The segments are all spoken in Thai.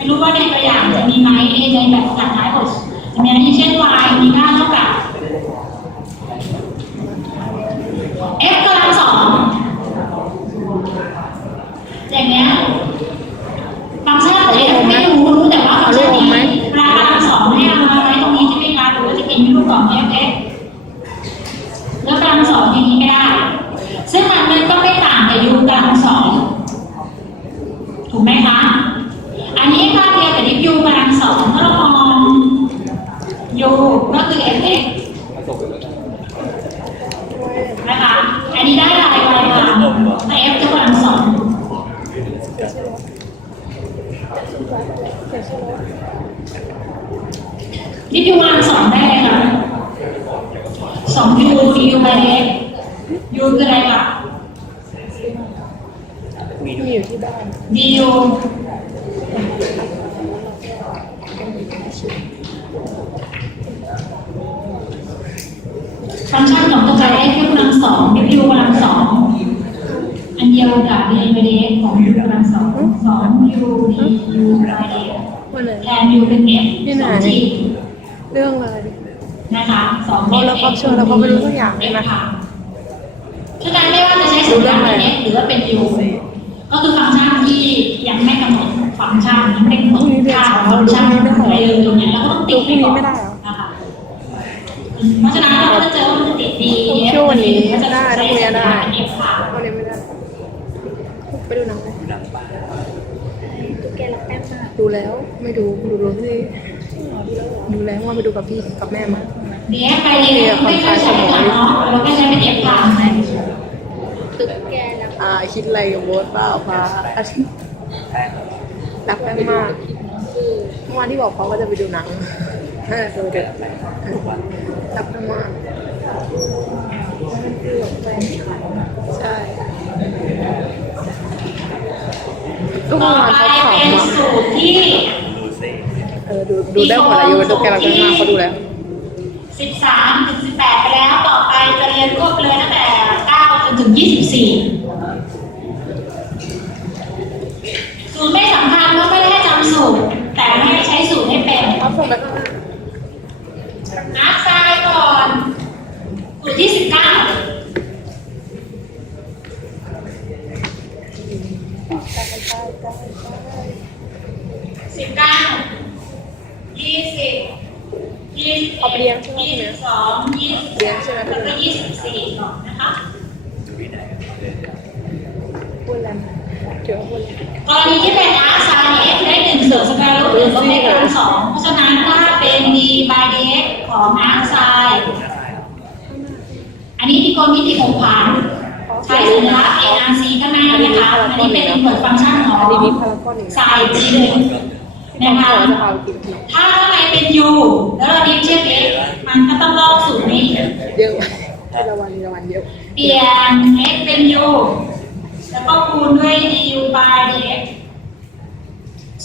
ไม่รู้ว่าในตัวอย่างจะมีไหมในแบบภาษาท้ายบทจะมีอย่างเช่น y มีค่าเท่ากับ f กำลังสองอย่างเนี้ยฟังก์ชันของ f ไม่รู้รู้แต่ว่าฟังก์ชันนี้เวลากำลังสองให้เอามาไว้ตรงนี้ใช่ไหมคะหรือว่าจะเป็นรูปของ f x แล้วกำลังสองอย่างนี้ไม่ได้ ซึ่งมันมันก็ไม่ต่างกับ u กำลังสอง ถูกไหมคะ อันนี้ภาพเดียวกับที่ u กำลังสองถ้าเรามอง u ก็คือ f x นะคะ อันนี้ได้ลายลายมาแต่ f กำลังสองที่ u กำลังสองได้เลยค่ะสอง u du ไป x u คืออะไรคะมีอยู่ที่บ้าน du ฟังก์ชันของตัวใจได้คือกำลังสองดิวกำลังสองอันเดียวกับดีไปเดของยูกำลังสองสองยูดียูไปเดวันไหนแทนยูเป็นเอฟที่ไหนสองจีเรื่องอะไรนะคะสองอ๋อแล้วความเชื่อเราก็ไม่รู้สักอย่างเลยนะค่ะฉะนั้นไม่ว่าจะใช้สัญญาณเป็นเอฟหรือว่าเป็นยูก็คือฟังก์ชันที่ยังไม่กำหนดฟังก์ชันยังไม่กำหนดค่าของฟังก์ชันอะไรเลยตรงนี้เราก็ต้องติดให้ก่อนนะคะเพราะฉะนั้นเราก็จะเจอว่ามันจะติดดี เชื่อวันนี้ก็จะได้ถ้าพรุ่งนี้ได้เอฟค่ะวันนี้ไม่ได้ไปดูหนังไหมตุ๊กแกรักแป้งมากดูแล้วไม่ดูดูรู้ที่ดูแล้วว่าไปดูกับพี่กับแม่มาเดี๋ยวไปเรียนไม่ค่อยใช้หลังเนาะเราก็ใช้เป็นเอฟค่ะตุ๊กแกรักอ่าคิดอะไรกับโบ๊ทเปล่าพารักแม่มากเมื่อวานที่บอกเขาว่าจะไปดูหนังน่าจะไปดูรักแม่มาก ใช่ทุกต่อวันไปเขาขำเป็นสูตรที่เออดูดูได้หมดอายุตุ๊กแกรักแม่มากเขาดูแล้ว13ถึง18 ไปแล้ว ต่อไปจะเรียนรวบเลยตั้งแต่9จนถึง 24 สูตรไม่สำคัญก็ไม่ได้ให้จำสูตร แต่ให้ใช้สูตรให้เป็น เอาส่งไปข้างหน้า นับซ้ายก่อน สูตรที่ 19 สิบเก้ายี่สิบยี่สิบเอาไปเลี้ยงใช่ไหมยี่สิบสองยี่สิบเลี้ยงใช่ไหมแล้วก็ยี่สิบสี่ก่อนนะคะกรณีที่เป็นอาร์ไซน์เอฟได้หนึ่งส่วนสแควร์รูทหนึ่งลบเอ็กซ์กำลังสองเพราะฉะนั้นถ้าเป็น d by dx ของอาร์ไซน์อันนี้ที่กรมิติของผ่าน ใช้สัญลักษณ์ NRC ข้างหน้านะคะ อันนี้เป็นเปิดฟังก์ชันของอันนี้มีพารากอนอีกไซน์จีหนึ่งนะนะคะคะจะพาไปกินขนมถ้าข้างในเป็น u แล้วเราดิฟเทียบ x มันก็ต้องลอกสูตรนี้ เยอะให้ระวันระวันเยอะ เปลี่ยน x เป็น u แล้วก็คูณด้วย du by dx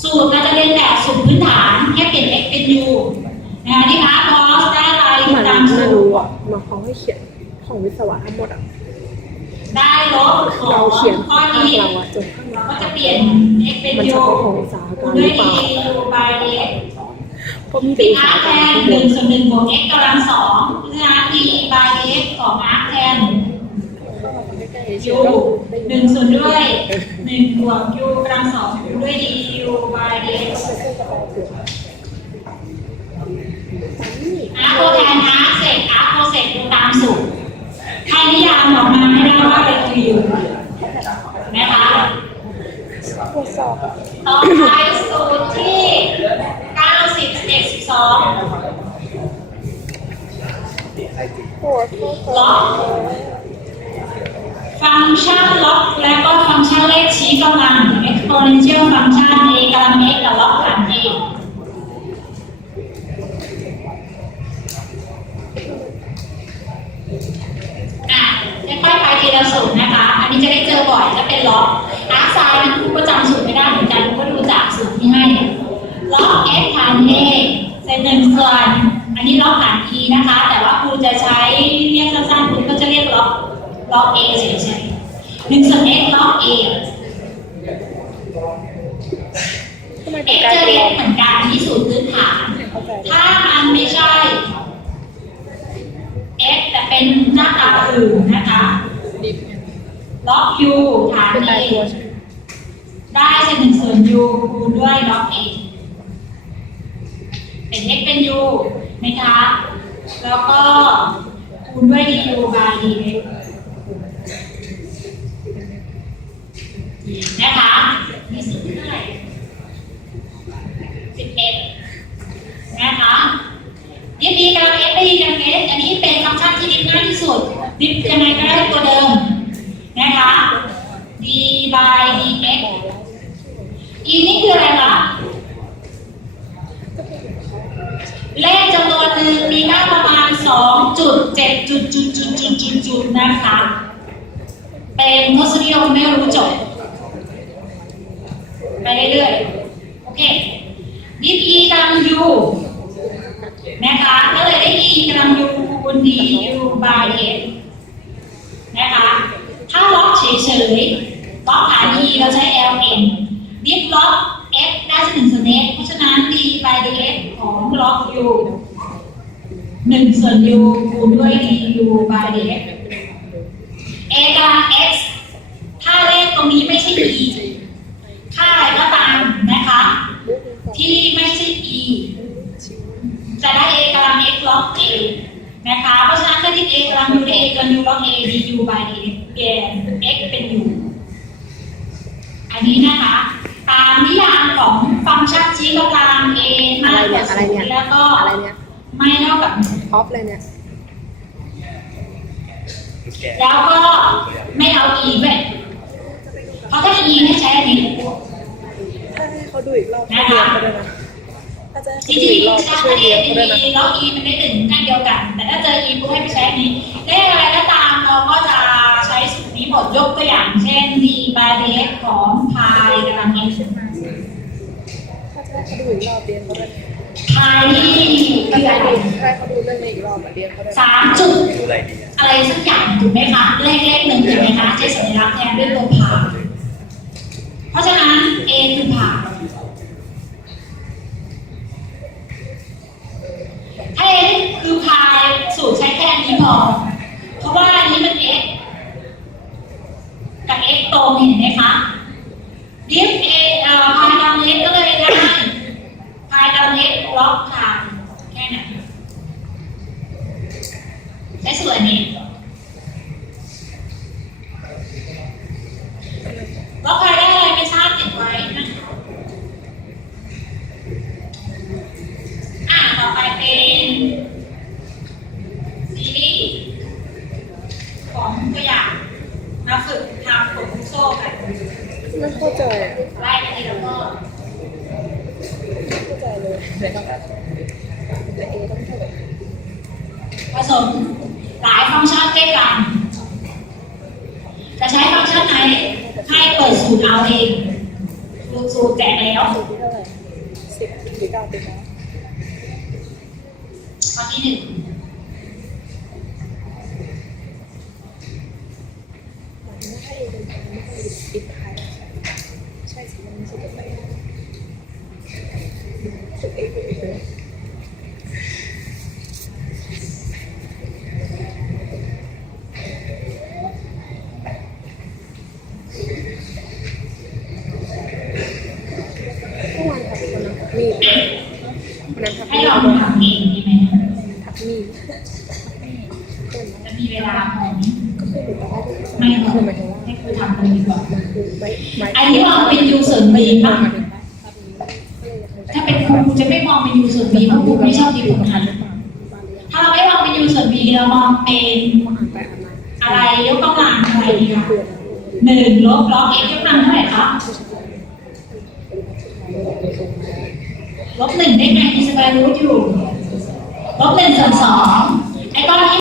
สูตรเราจะเรียนแบบสูตรพื้นฐานแค่เปลี่ยน x เป็น u นะคะที่ r cos ได้อะไรเหมือนตามสูไม่ตรรู้อะมาเขาให้เขียนของวิศวะทั้งหมดอะ ได้ลบของเราเขียนข้อข้างนี้เราอะจนข้างเราเราก็จะเปลี่ยน x เป็นมัน u เฉพาะของอุตสาหกรรมหด้รืวยอเปล่า du by dx เพราะมีแต่เป็นอุตสา r หกรแทรมนข้างหบนึ่นงส่วนหนึ่งบวก x กำลังสองเพราะฉะนั้น d by dx ของ r แทน u หนึ่งส่วนด้วยหนึ่งบวก u กำลังสองด้วย du by dx อาร์โคแทนอาร์เสกอาร์โคเสกดูตามสูตร ใครนิยามออกมาให้ได้ว่าอะไรคือ u นะคะต่อไปสูตรที่90 12ปวดปวดล็อกฟังก์ชันล็อกและก็ฟังก์ชันเลขชี้กำลัง exponential ฟังก์ชัน a กำลัง x กับล็อกฐาน a อะค่อยๆไปทีละสูตรนะคะ อันนี้จะได้เจอบ่อยถ้าเป็นล็อกอาร์ไซน์นั้นคุณก็จำสูตรไม่ได้เหมือนกันคุณก็ดูจากสูตรที่ให้ ล็อก x ฐาน a เศษหนึ่งส่วน อันนี้ล็อกฐาน e นะคะ แต่ว่าครูจะใช้เรียกสั้นๆคุณก็จะเรียกล็อกล็อก a เฉยๆหนึ่งส่วน x ล็อก a ทำไมไมเอ็ถึกงกลายจะเป็นเรีลยนบเหมือนกันที่สูตรพื้นฐานเข้าใจเลยถ้ามันไม่ใช่ x แต่เป็นหน้าตาอื่นนะคะดิฟไงล็อก u ฐานเป็น a ตายตัวใช่ไหมได้เศษหนึ่งส่วน u คูณด้วยล็อก a เป็น x เป็น u นะคะ แล้วก็คูณด้วย du by dx นะคะมีสูตรเท่าไหร่สิบเอ็ดนะคะดิฟดีกำลัง x ได้ดีกำลัง s อันนี้เป็นฟังก์ชันที่ดิฟง่ายที่สุด ดิฟยังไงก็ได้ตัวเดิม นะคะ d by dx e นี่คืออะไรคะเลขจำนวนหนึ่งมีค่าประมาณ 2.7จุดจุดจุดจุดจุดจุดจุดนะคะ เป็นทศนิยมไม่รู้จบ ไปเรื่อยๆ โอเคดิฟ e กำลัง u นะคะ ก็เลยได้ e กำลัง u คูณ du by x นะคะ ถ้าล็อกเฉยๆ ล็อกฐาน e เราใช้ ln ดิฟล็อก x ได้หนึ่งส่วน x เพราะฉะนั้น d by dx ของล็อก u หนึ่งส่วน u คูณด้วย du by dx a กำลัง x ถ้าเลขตรงนี้ไม่ใช่ e ค่าอะไรก็ตามนะคะ ที่ไม่ใช่ e จะได้ a กำลัง x log a นะคะ เพราะฉะนั้นถ้าที่ a กำลัง u ได้ a กำลัง u log a du by dx เปลี่ยน x เป็น u อันนี้นะคะ ตามนิยามของฟังก์ชันชี้กำลัง a มากกว่าอะไรศูเนี่ยนย์แล้วก็อะไรเนี่ยไม่เท่ากับหนึ่ง ออฟเลยเนี่ย แล้วก็ไม่เอา e ด้วยเพราะถ้า e ให้ใช้อันนี้ถ้าให้เขาดูอีกรอบช่วยเรียนเขาด้วยนะถ้าจะให้จเขาริดูงอีกรอบๆถ้าช่วยถ้าเรียนเอเขาด้วยนะมีล็อก e มันได้ถึงกันเดียวกัน แต่ถ้าเจอ e ปุ๊บให้ไปใช้อันนี้เลขอะไรก็ตามเราก็จะใช้สูตรนี้หมดยกตัวอย่าง เช่น d by dx ของพายกำลัง x ถ้าจะให้เขาดูอีกรอบเรียนเขาด้วยนะ พายนี่ คืออะไรถ้าเขาดูเรื่องนี้อีกรอบอะเรียนเขาด้สามจุดอะไรดีอะไรสักอย่างถูกไหมคะเลขเลขหนึ่งถูกไหมคะใช้สัญลักษณ์แทนด้วยตัวพาเพราะฉะนั้น a คือพายถ้า a คือพายสูตรใช้แค่อันนี้พอ เพราะว่าอันนี้มัน x กับ x ตรงเห็นไหมคะดิฟ a เอ่อพายกำลัง x ก็เลยได้พายกำลัง x ล็อกทาง แค่นั้นใช้ส่วนนี้ล็อกพายได้อะไรไม่ทราบติดไว้นะคะอ่าต่อไปเป็นซีรีส์ของตัวอย่างมาฝึกทำผลโซ่กันไม่เข้าใจอะไล่ไปทีละข้อไม่เข้าใจเลยเดี๋ยวต้องแต่เอต้องเท่าไหร่ ผสมหลายฟังก์ชันใกล้กัน จะใช้ฟังก์ชันไหน ให้เปิดสูตรเอาเองสูสูตรแจกแล้วสิบหรือเก้าติดแล้วข้อที่หนึ่งหมายถึงว่าถ้าเอเป็นพายไม่ให้ปิดพายใช่สิมันไม่ใช่ตัวไหนสุดเอคือเอเลย เมื่อวานทักคนนั้นทัก มีดวันนั้นทักให้มีดลองโดนทำเองดีไหมทักมีดจะมีเวลาไหมไม่พอคือหมายถึงว่าให้ครูทำเลยดีกว่าอันนี้มองเป็นยูเสริมบีป่ะถ้าเป็นครูจะไม่มองเป็นยูเสริมบีเพราะครูไม่ชอบดีผลงานถ้าเราไม่มองเป็นยูเสริมบีเรามองเป็นอะไรยกกำลังอะไรดีคะหนึ่งลบล็อกเอ็กยกกำลังเท่าไหร่คะ ลบหนึ่งได้ไงมีสแควร์รูทอยู่ลบหนึ่งส่วนสองไอ้ก้อนที่